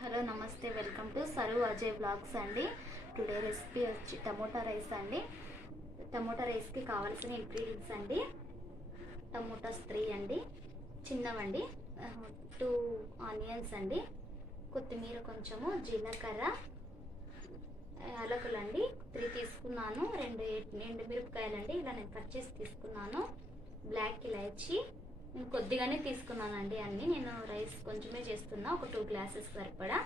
Hello నమస్తే, welcome to సరు Ajay blogs అండి. టుడే రెసిపీ వచ్చి టమోటా రైస్ అండి. టమోటా రైస్కి కావాల్సిన ఇంగ్రీడియంట్స్ అండి: టమోటాస్ 3 అండి, చిన్నవండి, 2 ఆనియన్స్ అండి, కొత్తిమీర కొంచెము, జీలకర్ర, యాలకులు అండి 3 తీసుకున్నాను, 2 ఎండుమిరపకాయలు అండి, ఇలా నేను కట్ చేసి తీసుకున్నాను, బ్లాక్ ఇలాచీ నేను కొద్దిగానే తీసుకున్నానండి. అన్నీ నేను రైస్ కొంచెమే చేస్తున్నా, ఒక 2 గ్లాసెస్ సరిపడా.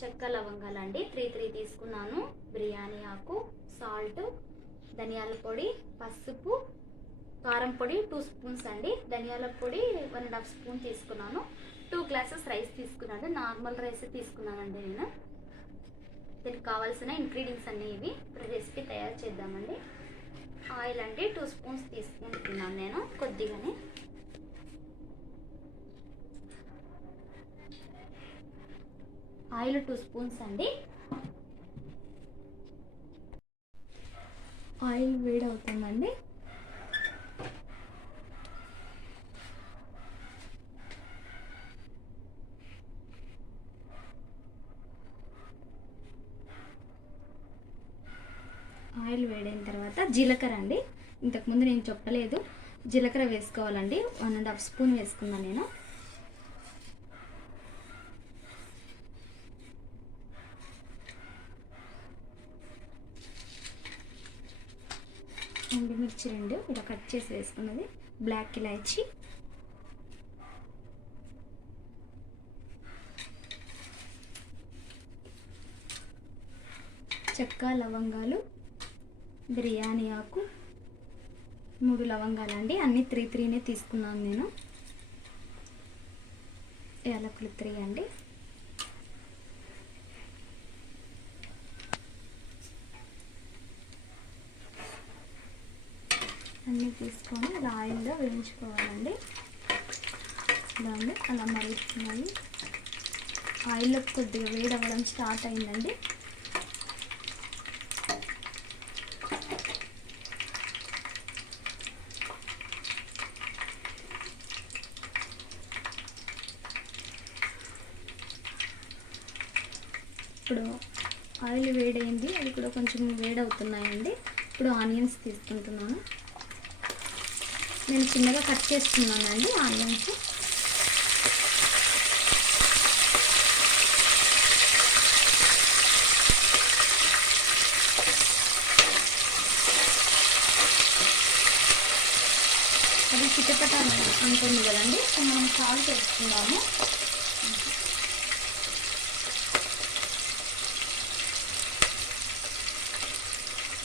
చెక్క లవంగాలు అండి 3 తీసుకున్నాను, బిర్యానీ ఆకు, సాల్ట్, ధనియాల పొడి, పసుపు, కారం పొడి 2 స్పూన్స్ అండి, ధనియాల పొడి 1.5 స్పూన్ తీసుకున్నాను, 2 గ్లాసెస్ రైస్ తీసుకున్నాను. నార్మల్ రైస్ తీసుకున్నానండి నేను. దీనికి కావాల్సిన ఇంగ్రీడియంట్స్ అన్నీ ఇవి. ఇప్పుడు రెసిపీ తయారు చేద్దామండి. ఆయిల్ అండి 2 స్పూన్స్ తీసుకుంటున్నాను నేను, కొద్దిగానే. ఆయిల్ 2 స్పూన్స్ అండి. ఆయిల్ వేడవుతుందండి. ఆయిల్ వేడైన తర్వాత జీలకర్ర అండి, ఇంతకుముందు నేను చెప్పలేదు, జీలకర్ర వేసుకోవాలండి. 1.5 స్పూన్ వేసుకున్నాను నేను. ఎండుమిర్చి 2 ఇలా కట్ చేసి వేసుకున్నది, బ్లాక్ ఇలాచీ, చెక్క లవంగాలు, బిర్యానీ ఆకు, 3 లవంగాలండి, అన్నీ 3 తీసుకున్నాను నేను. యాలకులు 3 అండి, అన్నీ తీసుకొని అలా ఆయిల్లో వేయించుకోవాలండి. దాన్ని అలా మరుగుతున్నాయి. ఆయిల్లో కొద్దిగా వేడవ్వడం స్టార్ట్ అయిందండి. ఇప్పుడు ఆయిల్ వేడైంది, అది కూడా కొంచెం వేడవుతున్నాయండి. ఇప్పుడు ఆనియన్స్ తీసుకుంటున్నాను. నేను చిన్నగా కట్ చేస్తున్నానండి ఆనియన్స్. అది చిటపట అంటుంది కదండి, మనం సాల్ట్ వేసుకుందాము.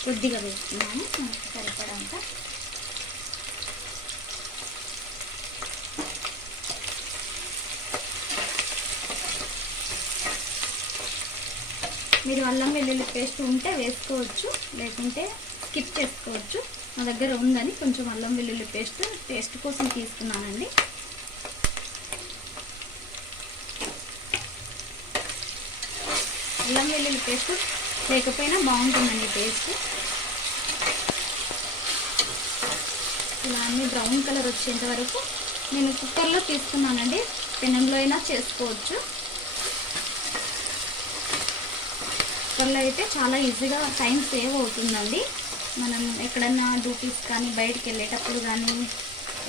కొద్దిగా వేసుకున్నాము, మనకు సరిపడంత. మీరు అల్లం వెల్లుల్లి పేస్ట్ ఉంటే వేసుకోవచ్చు, లేకుంటే స్కిప్ చేసుకోవచ్చు. నా దగ్గర ఉందని కొంచెం అల్లం వెల్లుల్లి పేస్ట్ టేస్ట్ కోసం తీసుకున్నానండి. అల్లం వెల్లుల్లి పేస్ట్ లేకపోయినా బాగుంటుందండి టేస్ట్. ఇలా అన్ని బ్రౌన్ కలర్ వచ్చేంత వరకు నేను కుక్కర్లో తీసుకున్నానండి, పెనంలో అయినా చేసుకోవచ్చు. కుక్కర్లో అయితే చాలా ఈజీగా టైం సేవ్ అవుతుందండి. మనం ఎక్కడన్నా డ్యూటీస్ కానీ, బయటికి వెళ్ళేటప్పుడు కానీ,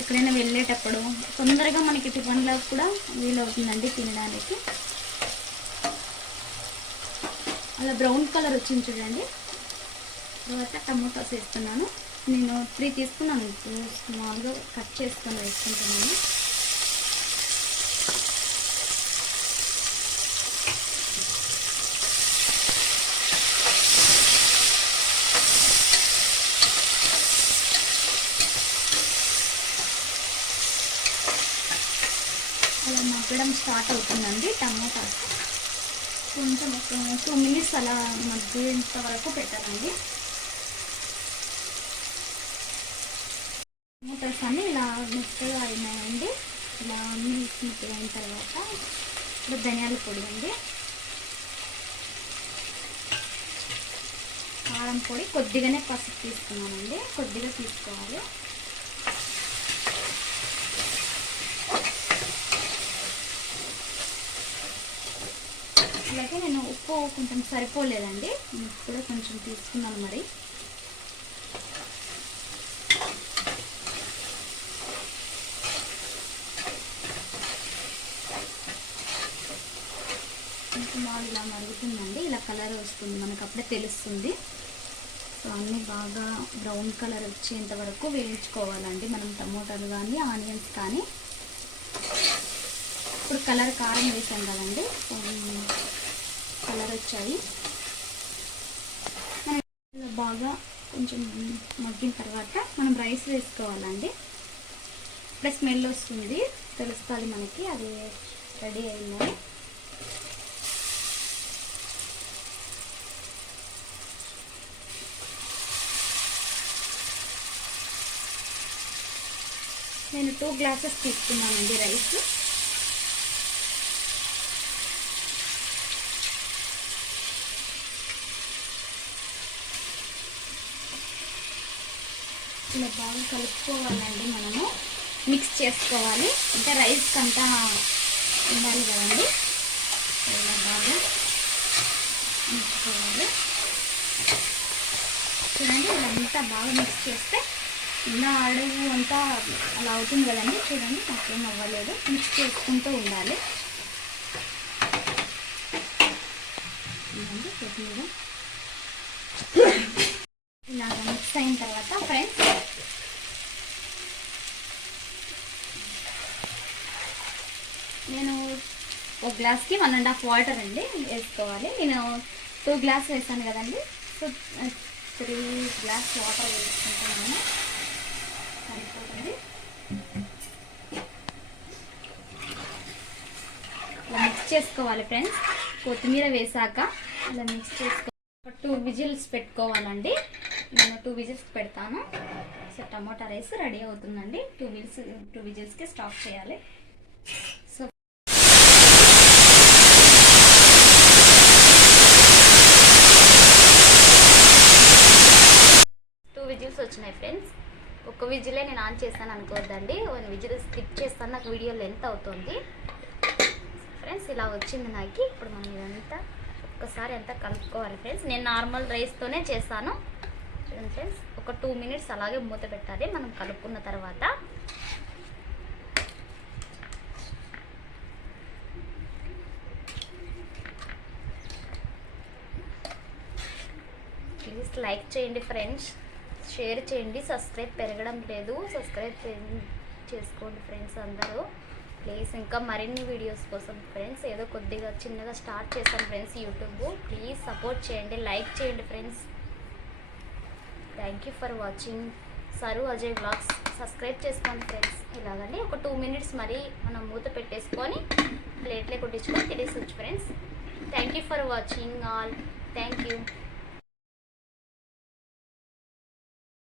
ఎక్కడైనా వెళ్ళేటప్పుడు తొందరగా మనకి టిఫిన్లో కూడా వీలవుతుందండి తినడానికి. అలా బ్రౌన్ కలర్ వచ్చింది చూడండి. తర్వాత టమోటాస్ వేస్తున్నాను. నేను 3 తీసుకున్నాను, స్మాల్గా కట్ చేసుకొని వేసుకుంటున్నాను. అలా మగ్గడం స్టార్ట్ అవుతుందండి టమోటాస్. కొంచెం 2 మినిట్స్ అలా మగ్గేంత వరకు పెట్టాలండి. టమోటాస్ అన్నీ ఇలా మెత్తగా అయినాయండి. ఇలా అన్నీ మెత్తగా అయిన తర్వాత ఇప్పుడు ధనియాల పొడి అండి, కారం పొడి, కొద్దిగానే పసుపు తీసుకున్నానండి, కొద్దిగా తీసుకోవాలి. అలాగే నేను ఉప్పు కొంచెం సరిపోలేదండి, కూడా కొంచెం తీసుకున్నాను. మరి కొంచెం బాగా ఇలా మరుగుతుందండి, ఇలా కలర్ వస్తుంది మనకు, అప్పుడే తెలుస్తుంది. సో అన్నీ బాగా బ్రౌన్ కలర్ వచ్చేంత వరకు వేయించుకోవాలండి మనం, టమోటాలు కానీ ఆనియన్స్ కానీ. ఇప్పుడు కలర్ కారం వేసాం కదండి, కలర్ వచ్చాయి. మనం బాగా కొంచెం మగ్గిన తర్వాత మనం రైస్ వేసుకోవాలండి. ఇప్పుడే స్మెల్ వస్తుంది, తెలుస్తుంది మనకి అది రెడీ అయిందని. నేను 2 గ్లాసెస్ తీసుకున్నానండి రైస్. ఇలా బాగా కలుపుకోవాలండి, మనము మిక్స్ చేసుకోవాలి, అంటే రైస్ అంతా ఉండాలి కదండి. ఇలా బాగా మిక్సుకోవాలి. చూడండి, ఇదంతా బాగా మిక్స్ చేస్తే ఇలా అడుగు అంతా అలా అవుతుంది కదండి. చూడండి, నాకేం అవ్వలేదు. మిక్స్ చేసుకుంటూ ఉండాలి. కొద్దిగా ఇలాగ మిక్స్ అయిన తర్వాత ఫ్రెండ్స్, నేను ఒక గ్లాస్కి 1.5 వాటర్ అండి వేసుకోవాలి. నేను 2 గ్లాస్ వేసాను కదండి, సో 3 గ్లాస్ వాటర్ వేసుకుంటాను. సరిపోతుంది. ఇలా మిక్స్ చేసుకోవాలి ఫ్రెండ్స్. కొత్తిమీర వేసాక ఇలా మిక్స్ చేసుకోవాలి. 2 విజిల్స్ పెట్టుకోవాలండి. నేను 2 విజిల్స్ పెడతాను. సో టమోటా రైస్ రెడీ అవుతుందండి. 2 విజిల్స్కి స్టాప్ చేయాలి. సో 2 విజిల్స్ వచ్చినాయి ఫ్రెండ్స్. ఒక విజిలే నేను ఆన్ చేస్తాను అనుకోవద్దండి, 1 విజిల్ స్కిప్ చేస్తాను, నాకు వీడియో లెంత్ అవుతుంది ఫ్రెండ్స్. ఇలా వచ్చింది నాకు. ఇప్పుడు మనం ఇదంతా ఒక్కసారి అంతా కలుపుకోవాలి ఫ్రెండ్స్. నేను నార్మల్ రైస్తోనే చేస్తాను. చూడండి ఫ్రెండ్స్, ఒక 2 మినిట్స్ అలాగే మూత పెట్టాలి మనం కలుపుకున్న తర్వాత. ప్లీజ్ లైక్ చేయండి ఫ్రెండ్స్, షేర్ చేయండి. సబ్స్క్రైబ్ పెరగడం లేదు, సబ్స్క్రైబ్ చేసుకోండి ఫ్రెండ్స్ అందరూ ప్లీజ్. ఇంకా మరిన్ని వీడియోస్ కోసం ఫ్రెండ్స్, ఏదో కొద్దిగా చిన్నగా స్టార్ట్ చేశాను ఫ్రెండ్స్ యూట్యూబ్. ప్లీజ్ సపోర్ట్ చేయండి, లైక్ చేయండి friends. Thank you for watching sir Ajay vlogs. Subscribe చేసుకోండి ఫ్రెండ్స్. ఇలాగండి ఒక 2 మినిట్స్ మరి మనం మూత పెట్టేసుకొని ప్లేట్లే కొట్టించుకొని తినేసి friends. Thank you for watching all. Thank you.